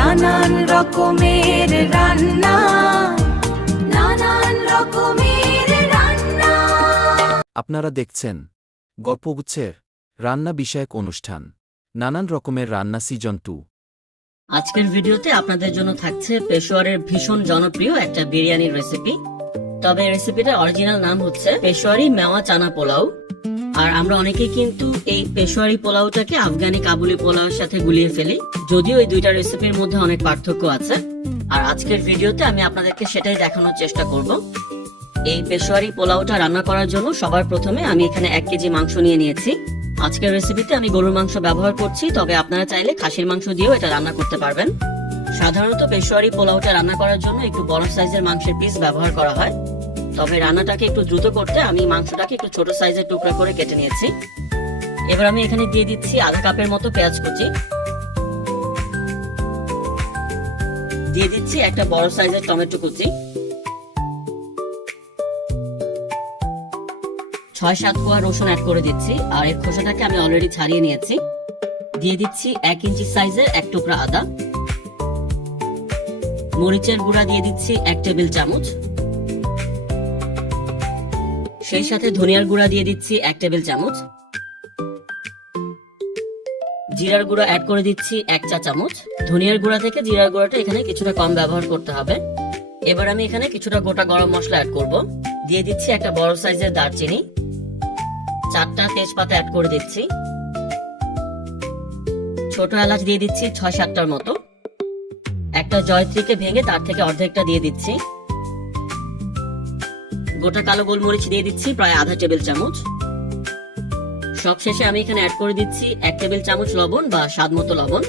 নানান রকমের রান্না, নানান রকমের রান্না। আপনারা দেখছেন গল্পগুচ্ছের রান্না বিষয়ক অনুষ্ঠান নানান রকমের রান্না সিজন 2। আজকের ভিডিওতে আপনাদের জন্য থাকছে পেশোয়ারের ভীষণ জনপ্রিয় একটা বিরিয়ানির রেসিপি। তবে রেসিপিটার অরিজিনাল নাম হচ্ছে পেশোয়ারি মেওয়া চানা পোলাও। আর আমরা অনেকেই কিন্তু এই পেশোয়ারি পোলাওটাকে আফগানি কাবুলি পোলাওর সাথে গুলিয়ে ফেলি, যদিও এই দুইটা রেসিপির মধ্যে অনেক পার্থক্য আছে। আর আজকের ভিডিওতে আমি আপনাদেরকে সেটাই দেখানোর চেষ্টা করব। এই পেশোয়ারি পোলাওটা রান্না করার জন্য সবার প্রথমে আমি এখানে 1 কেজি মাংস নিয়ে নিয়েছি। আজকের রেসিপিতে আমি গরুর মাংস ব্যবহার করছি, তবে আপনারা চাইলে খাসির মাংস দিয়েও এটা রান্না করতে পারবেন। সাধারণত পেশোয়ারি পোলাওটা রান্না করার জন্য একটু বড় সাইজের মাংসের পিস ব্যবহার করা হয়, তবে রান্নাটাকে একটু দ্রুত করতে আমি মাংসটাকে একটু ছোট সাইজের টুকরা করে কেটে নিয়েছি। এবার আমি এখানে দিয়ে দিচ্ছি আধা কাপের মতো পেঁয়াজ কুচি, দিয়ে দিচ্ছি একটা বড় সাইজের টমেটো কুচি, 6-7 কোয়া রসুন অ্যাড করে দিচ্ছি। আর এর খোসাটাকে আমি অলরেডি ছাড়িয়ে নিয়েছি। দিয়ে দিচ্ছি 1 ইঞ্চি সাইজের 1 টুকরা আদা। মরিচের গুঁড়া দিয়ে দিচ্ছি 1 টেবিল চামচ, সেই সাথে ধনিয়ার গুঁড়া দিয়ে দিচ্ছি 1 টেবিল চামচ, জিরার গুঁড়া অ্যাড করে দিচ্ছি 1 চা চামচ। ধনিয়ার গুঁড়া থেকে জিরার গুঁড়াটা এখানে কিছুটা কম ব্যবহার করতে হবে। এবার আমি এখানে কিছুটা গোটা গরম মশলা অ্যাড করব। দিয়ে দিচ্ছি একটা বড় সাইজের দারচিনি, 4টা তেজপাতা অ্যাড করে দিচ্ছি, ছোট এলাচ দিয়ে দিচ্ছি 6-7টার মতো, একটা জয়ত্রীকে ভেঙে তার থেকে অর্ধেকটা দিয়ে দিচ্ছি, গোটা কালো গোলমরিচ দিয়ে দিচ্ছি প্রায় আধা টেবিল চামচ। সবশেষে আমি এখানে অ্যাড করে দিচ্ছি 1 টেবিল চামচ লবণ বা স্বাদ মতো লবণ।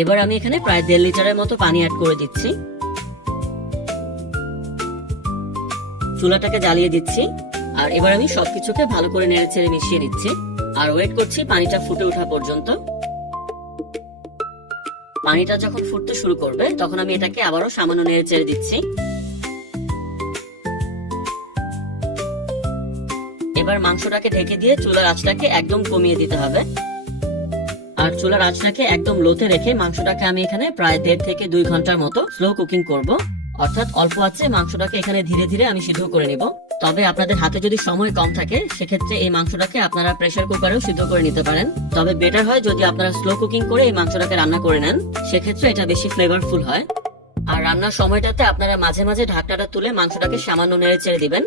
এবার আমি এখানে প্রায় 1.5 লিটারের মতো পানি অ্যাড করে দিচ্ছি। চুলাটাকে জ্বালিয়ে দিচ্ছি আর এবার আমি সবকিছুকে ভালো করে নেড়েচেড়ে মিশিয়ে নিচ্ছি আর ওয়েট করছি পানিটা ফুটে ওঠা পর্যন্ত। পানিটা যখন ফুটতে শুরু করবে তখন আমি এটাকে আবারও সামান্য নেড়েচেড়ে দিচ্ছি। এবার মাংসটাকে ঢেকে দিয়ে চুলার আঁচটাকে একদম কমিয়ে দিতে হবে। আর চুলার আঁচটাকে একদম লোতে রেখে মাংসটাকে আমি এখানে প্রায় 1.5 থেকে 2 ঘন্টার মতো স্লো কুকিং করব। অর্থাৎ অল্প আঁচে মাংসটাকে এখানে ধীরে ধীরে আমি সিদ্ধ করে নিব। তবে আপনাদের হাতে যদি সময় কম থাকে সেক্ষেত্রে এই মাংসটাকে আপনারা প্রেসার কুকারেও সিদ্ধ করে নিতে পারেন। তবে বেটার হয় যদি আপনারা স্লো কুকিং করে এই মাংসটাকে রান্না করে নেন, সেক্ষেত্রে এটা বেশি ফ্লেভারফুল হয়। আর রান্নার সময়টাতে আপনারা মাঝে মাঝে ঢাকনাটা তুলে মাংসটাকে সামান্য নেড়ে ছেড়ে দিবেন।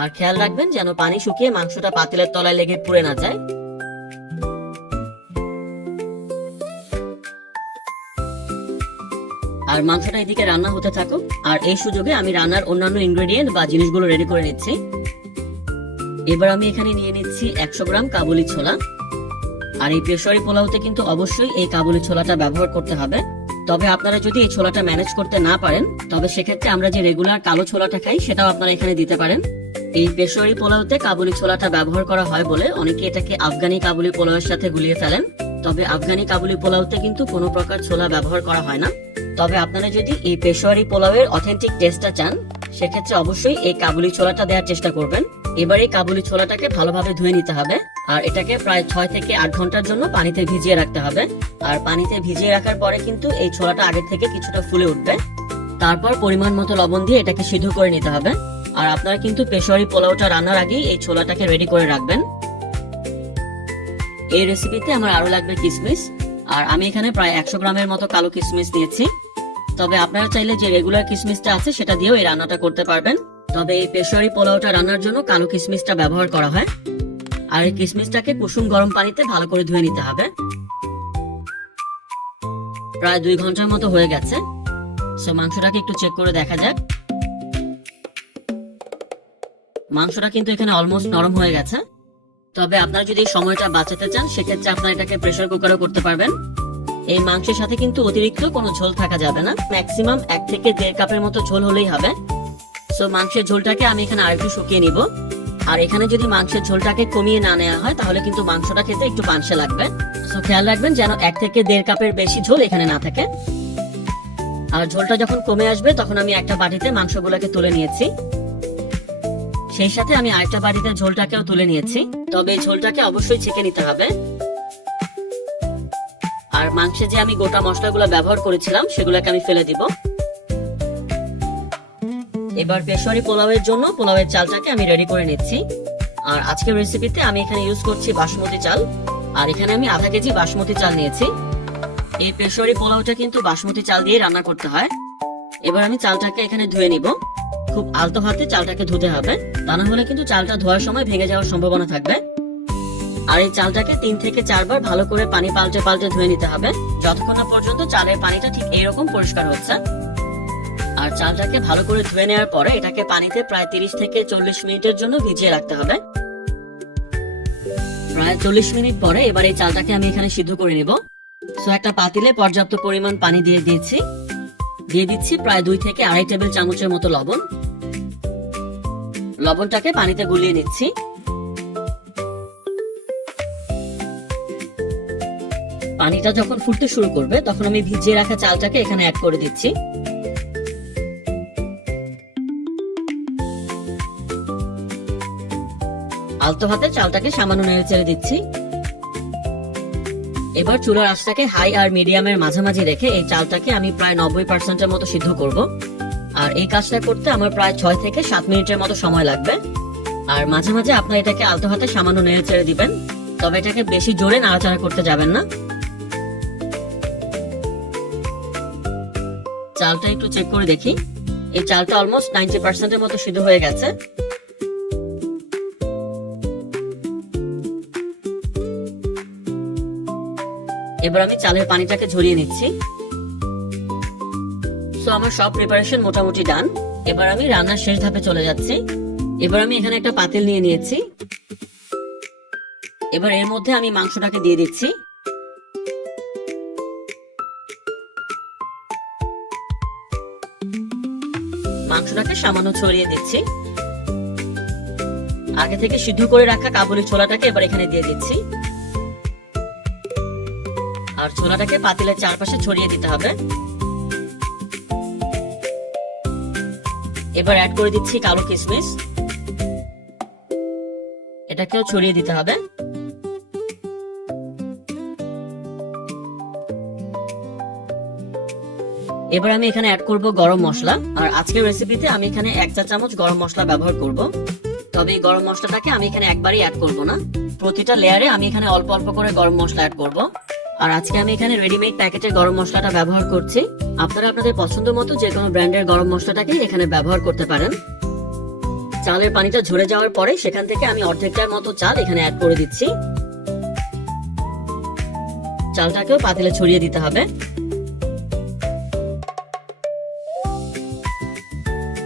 আর খেয়াল রাখবেন যেন পানি শুকিয়ে মাংসটা পাতিলের তলায় লেগে পুড়ে না যায়। আর মাংসটা এদিকে রান্না হতে থাকুক, আর এই সুযোগে আমি রান্নার অন্যান্য ইনগ্রেডিয়েন্ট বা জিনিসগুলো রেডি করে নিচ্ছি। এবার আমি এখানে নিয়ে নিচ্ছি 100 গ্রাম কাবুলি ছোলা। আর এই পেশোয়ারি পোলাওতে কিন্তু অবশ্যই এই কাবুলি ছোলাটা ব্যবহার করতে হবে। তবে আপনারা যদি এই ছোলাটা ম্যানেজ করতে না পারেন তবে সেক্ষেত্রে আমরা যে রেগুলার কালো ছোলাটা খাই সেটাও আপনারা এখানে দিতে পারেন। এই পেশোয়ারি পোলাওতে কাবুলি ছোলাটা ব্যবহার করা হয় বলে অনেকে এটাকে আফগানি কাবুলি পোলাওয়ের সাথে গুলিয়ে ফেলেন। তবে আফগানি কাবুলি পোলাওতে কিন্তু কোনো প্রকার ছোলা ব্যবহার করা হয় না। তবে আপনারা যদি এই পেশোয়ারি পোলাওয়ের অথেন্টিক টেস্টটা চান সেক্ষেত্রে অবশ্যই এই কাবুলি ছোলাটা দেওয়ার চেষ্টা করবেন। এবার এই কাবুলি ছোলাটাকে ভালোভাবে ধুয়ে নিতে হবে আর এটাকে প্রায় 6 থেকে 8 ঘন্টার জন্য পানিতে ভিজিয়ে রাখতে হবে। আর পানিতে ভিজিয়ে রাখার পরে কিন্তু এই ছোলাটা আগে থেকে কিছুটা ফুলে উঠবে। তারপর পরিমাণ মতো লবণ দিয়ে এটাকে সিদ্ধ করে নিতে হবে। আর আপনারা কিন্তু পেশোয়ারি পোলাওটা রান্নার আগেই এই ছোলাটাকে রেডি করে রাখবেন। এই রেসিপিতে আমার আরো লাগবে কিশমিশ, আর আমি এখানে প্রায় 100 গ্রামের মতো কালো কিশমিশ নিয়েছি। তবে আপনারা চাইলে যে রেগুলার কিশমিশটা আছে সেটা দিয়েও এই রান্নাটা করতে পারবেন। তবে এই পেশোয়ারি পোলাওটা রান্নার জন্য কালো কিশমিশটা ব্যবহার করা হয়। আর এই কিশমিশটাকে কুসুম গরম পানিতে ভালো করে ধুয়ে নিতে হবে। প্রায় 2 ঘন্টার মতো হয়ে গেছে। সো মাংসটাকে একটু চেক করে দেখা যাক। মাংসটা কিন্তু এখানে অলমোস্ট নরম হয়ে গেছে। তবে আপনারা যদি সময়টা বাঁচাতে চান সেক্ষেত্রে আপনারা এটাকে প্রেসার কুকারও করতে পারবেন। এই মাংসের সাথে কিন্তু অতিরিক্ত কোনো ঝোল থাকা যাবে না, ম্যাক্সিমাম 1 থেকে 1.5 কাপের মতো ঝোল হলেই হবে। সো মাংসের ঝোলটাকে আমি এখানে আরেকটু শুকিয়ে নিব। আর এখানে যদি মাংসের ঝোলটাকে কমিয়ে না নেওয়া হয় তাহলে কিন্তু মাংসটা খেতে একটু পানসে লাগবে। সো খেয়াল রাখবেন যেন 1 থেকে 1.5 কাপের বেশি ঝোল এখানে না থাকে। আর ঝোলটা যখন কমে আসবে তখন আমি একটা বাটিতে মাংসগুলোকে তুলে নিয়েছি। সেই সাথে আমি আরেকটা বাটিতে ঝোলটাকেও তুলে নিয়েছি। তবে ঝোলটাকে অবশ্যই ছেঁকে নিতে হবে। আর আর মাংসে যে আমি গোটা মশলাগুলো ব্যবহার করেছিলাম সেগুলোকে আমি ফেলে দিব। এবার পেশোয়ারি পোলাওয়ের জন্য পোলাওয়ের চালটাকে আমি রেডি করে নিচ্ছি। আর আজকের রেসিপিতে আমি এখানে ইউজ করছি বাসমতি চাল, আর এখানে আমি আধা কেজি বাসমতি চাল নিয়েছি। এই পেশোয়ারি পোলাওটা কিন্তু বাসমতি চাল দিয়ে রান্না করতে হয়। এবার আমি চালটাকে এখানে ধুয়ে নিব। খুব আলতো হাতে চালটাকে ধুতে হবে, তা না হলে কিন্তু চালটা ধোয়ার সময় ভেঙে যাওয়ার সম্ভাবনা থাকবে। আর এই চালটাকে 3 থেকে 4 বার ভালো করে পানি পাল্টে পাল্টে ধুয়ে নিতে হবে, যতক্ষণ না পর্যন্ত চালের পানিটা ঠিক এইরকম পরিষ্কার হচ্ছে। আর চালটাকে ভালো করে ধুয়ে নেওয়ার পরে এটাকে পানিতে প্রায় 30 থেকে 40 মিনিটের জন্য ভিজিয়ে রাখতে হবে। প্রায় 40 মিনিট পরে এবার এই চালটাকে আমি এখানে সিদ্ধ করে নিব। সো একটা পাতিলে পর্যাপ্ত পরিমাণ পানি দিয়ে দিচ্ছি প্রায় 2 থেকে 2.5 টেবিল চামচের মতো লবণ। লবণটাকে পানিতে গুলিয়ে নিচ্ছি। পানিটা যখন ফুটতে শুরু করবে তখন আমি ভিজিয়ে রাখা চালটাকে এখানে অ্যাড করে দিচ্ছি। আলতো হাতে চালটাকে সামান্য নেড়ে চেড়ে দিচ্ছি। এবার চুলার আঁচটাকে হাই আর মিডিয়ামের মাঝামাঝি রেখে এই চালটাকে আমি প্রায় 90% মতো সিদ্ধ করব। আর এই কাজটা করতে আমার প্রায় 6 থেকে 7 মিনিটের মতো সময় লাগবে। আর মাঝে মাঝে আপনারা এটাকে আলতো হাতে সামান্য নেড়ে চেড়ে দিবেন, তবে এটাকে বেশি জোরে নাড়াচাড়া করতে যাবেন না। চালটা একটু চেক করে দেখি। এই চালটা অলমোস্ট 90% মতো সিদ্ধ হয়ে গেছে। এবার আমি চালের পানিটাকে ঝরিয়ে নিচ্ছি। সো আমার সব প্রিপারেশন মোটামুটি ডান। এবার আমি রান্নার শেষ ধাপে চলে যাচ্ছি। এবার আমি এখানে একটা পাতিল নিয়ে নিয়েছি। এবার এর মধ্যে আমি মাংসটাকে দিয়ে দিচ্ছি। মাংসটাকে সামান্য ছড়িয়ে দিচ্ছি। আগে থেকে সিদ্ধ করে রাখা কাবুলি ছোলাটাকে এবার এখানে দিয়ে দিচ্ছি। আর ছোলাটাকে পাতিলের চারপাশে ছড়িয়ে দিতে হবে। এবার অ্যাড করে দিচ্ছি কালো কিশমিশ, এটাকেও ছড়িয়ে দিতে হবে। এবার আমি এখানে অ্যাড করব গরম মশলা। আর আজকের রেসিপিতে আমি এখানে 1 চা চামচ গরম মশলা ব্যবহার করব। তবে এই গরম মশলাটাকে আমি এখানে একবারই অ্যাড করব না, প্রতিটা লেয়ারে আমি এখানে অল্প অল্প করে গরম মশলা অ্যাড করব। আর আজকে আমি এখানে রেডিমেড প্যাকেটের গরম মশলাটা ব্যবহার করছি। আপনারা আপনাদের পছন্দ মতো যে কোনো ব্র্যান্ডের গরম মশলাটাকে এখানে ব্যবহার করতে পারেন। চালের পানিটা ঝরে যাওয়ার পরে সেখান থেকে আমি অর্ধেকটার মতো চাল এখানে অ্যাড করে দিচ্ছি। চালটাকেও পাতিলে ছড়িয়ে দিতে হবে।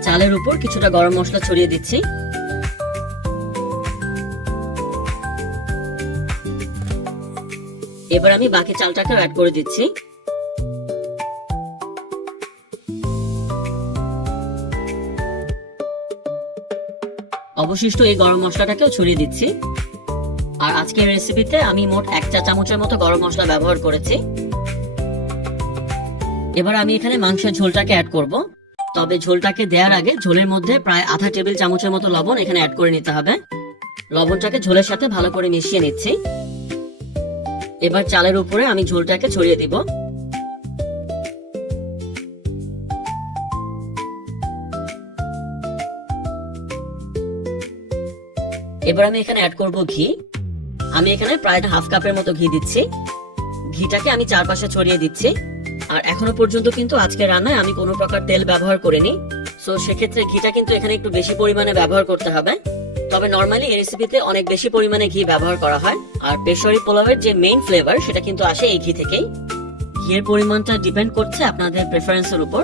চালের উপর কিছুটা গরম মশলা ছড়িয়ে দিচ্ছি। এবার আমি বাকি চালটাকেও অ্যাড করে দিচ্ছি। অবশিষ্ট এই গরম মশলাটাকেও ছড়িয়ে দিচ্ছি। আর আজকের রেসিপিতে আমি মোট 1 চা চামচের মতো গরম মশলা ব্যবহার করেছি। এবার আমি এখানে মাংসের ঝোলটাকে অ্যাড করব। তবে ঝোলটাকে দেওয়ার আগে ঝোলের মধ্যে প্রায় আধা টেবিল চামচের মতো লবণ এখানে অ্যাড করে নিতে হবে। লবণটাকে ঝোলের সাথে ভালো করে মিশিয়ে নিচ্ছি। এবার চালের উপরে আমি ঝোলটাকে ছড়িয়ে দিব। এবার আমি এখানে অ্যাড করব ঘি। আমি এখানে প্রায় 1/2 কাপের মতো ঘি দিচ্ছি। ঘিটাকে আমি চারপাশে ছড়িয়ে দিচ্ছি। আর এখনো পর্যন্ত কিন্তু আজকে রান্নায় আমি কোনো প্রকার তেল ব্যবহার করিনি। সো সেক্ষেত্রে ঘিটা কিন্তু এখানে একটু বেশি পরিমাণে ব্যবহার করতে হবে। তবে নরমালি এই রেসিপিতে অনেক বেশি পরিমাণে ঘি ব্যবহার করা হয়। আর পেশোয়ারি পোলাওয়ের যে মেইন ফ্লেভার সেটা কিন্তু আসে এই ঘি থেকেই। ঘিয়ের পরিমাণটা ডিপেন্ড করছে আপনাদের প্রেফারেন্সের উপর।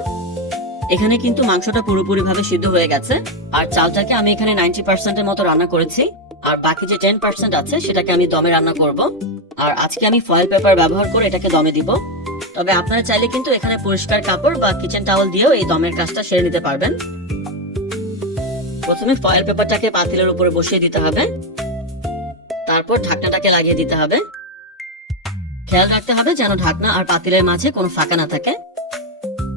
এখানে কিন্তু মাংসটা পুরোপুরি ভাবে সিদ্ধ হয়ে গেছে। আর চালটাকে আমি এখানে 90% এর মতো রান্না করেছি। আর বাকি যে 10% আছে সেটাকে আমি দমে রান্না করব। আর আজকে আমি ফয়েল পেপার ব্যবহার করে এটাকে দমে দিব। তবে আপনারা চাইলে কিন্তু এখানে পরিষ্কার কাপড় বা কিচেন টাওয়াল দিয়েও এই দমের কাজটা সেরে নিতে পারবেন। প্রথমে ফয়েল পেপারটাকে পাতিলের উপরে বসিয়ে দিতে হবে। তারপর ঢাকনাটাকে লাগিয়ে দিতে হবে। খেয়াল রাখতে হবে যেন ঢাকনা আর পাতিলের মাঝে কোনো ফাঁকা না থাকে।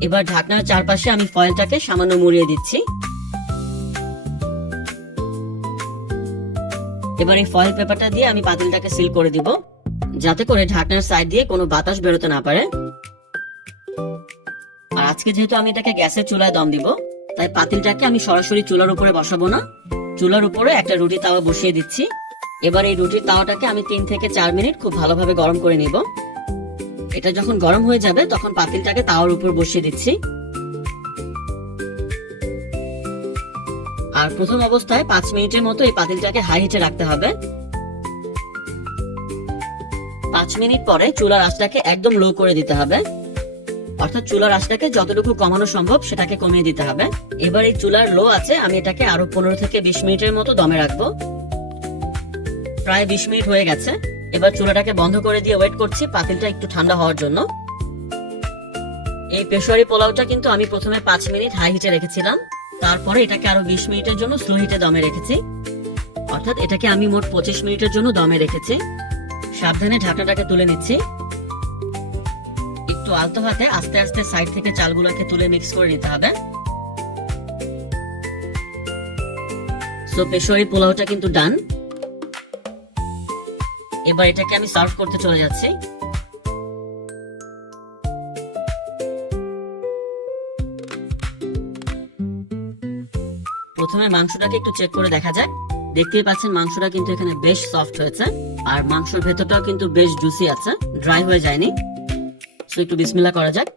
এবার ঢাকনার চারপাশে আমি ফয়েলটাকে সামান্য মুড়িয়ে দিচ্ছি। এবার এই ফয়েল পেপারটা দিয়ে আমি পাতিলটাকে সিল করে দিব। যাতে করে ঢাকনার সাইড দিয়ে কোনো বাতাস বেরোতে না পারে। আর আজকে যেহেতু আমি এটাকে গ্যাসের চুলায় দম দিব, তাই পাতিলটাকে আমি সরাসরি চুলার উপরে বসাবো না, চুলার উপরে একটা রুটি তাওয়া বসিয়ে দিচ্ছি। এবার এই রুটির তাওয়াটাকে আমি 3 থেকে 4 মিনিট খুব ভালোভাবে গরম করে নিব। এটা যখন গরম হয়ে যাবে তখন পাতিলটাকে তাওয়ার উপর বসিয়ে দিচ্ছি। আর প্রথম অবস্থায় 5 মিনিটের মতো এই পাতিলটাকে হাই হিটে রাখতে হবে। 5 মিনিট পরে চুলার আঁচটাকে একদম লো করে দিতে হবে, অর্থাৎ চুলার আঁচটাকে যতটুকু কমানো সম্ভব সেটাকে কমিয়ে দিতে হবে। এবার এই চুলার লো আছে, আমি এটাকে আরো 15 থেকে 20 মিনিটের মতো দমে রাখবো। প্রায় 20 মিনিট হয়ে গেছে। এবার চুলাটাকে বন্ধ করে দিয়ে ওয়েট করছি পাতিলটা একটু ঠান্ডা হওয়ার জন্য। এই পেশোয়ারি পোলাওটা কিন্তু আমি প্রথমে 5 মিনিট হাই হিটে রেখেছিলাম, তারপরে এটাকে আরো 20 মিনিটের জন্য স্লো হিটে দমে রেখেছি, অর্থাৎ এটাকে আমি মোট 25 মিনিটের জন্য দমে রেখেছি। সাবধানে ঢাকনাটাকে তুলে নিচ্ছি। একটু আলতো হাতে আস্তে আস্তে সাইড থেকে চালগুলোকে তুলে মিক্স করে নিতে হবে। সো পেশোয়ারি পোলাওটা কিন্তু ডান। এবার এটাকে আমি সার্ভ করতে চলে যাচ্ছি। প্রথমে মাংসটাকে একটু চেক করে দেখা যাক। দেখতেই পাচ্ছেন মাংসটা কিন্তু এখানে বেশ সফট হয়েছে, আর মাংসের ভেতরটাও কিন্তু বেশ জুসি আছে, ড্রাই হয়ে যায়নি। সো একটু বিসমিল্লাহ করা যাক।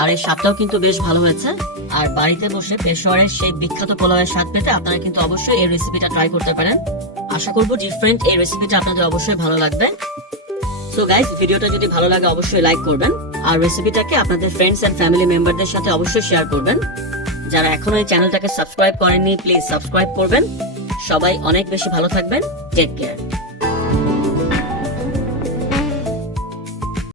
আর এই স্বাদটাও কিন্তু বেশ ভালো হয়েছে। আর বাড়িতে বসে পেশোয়ারের সেই বিখ্যাত পোলাওয়ের স্বাদ পেতে আপনারা কিন্তু অবশ্যই এই রেসিপিটা ট্রাই করতে পারেন। আশা করব ডিফারেন্ট এই রেসিপিটা আপনাদের অবশ্যই ভালো লাগবে। সো গাইস, ভিডিওটা যদি ভালো লাগে অবশ্যই লাইক করবেন, আর রেসিপিটাকে আপনাদের ফ্রেন্ডস এন্ড ফ্যামিলি মেম্বারদের সাথে অবশ্যই শেয়ার করবেন। যারা এখনো এই চ্যানেলটাকে সাবস্ক্রাইব করেননি প্লিজ সাবস্ক্রাইব করবেন। সবাই অনেক বেশি ভালো থাকবেন। Take care.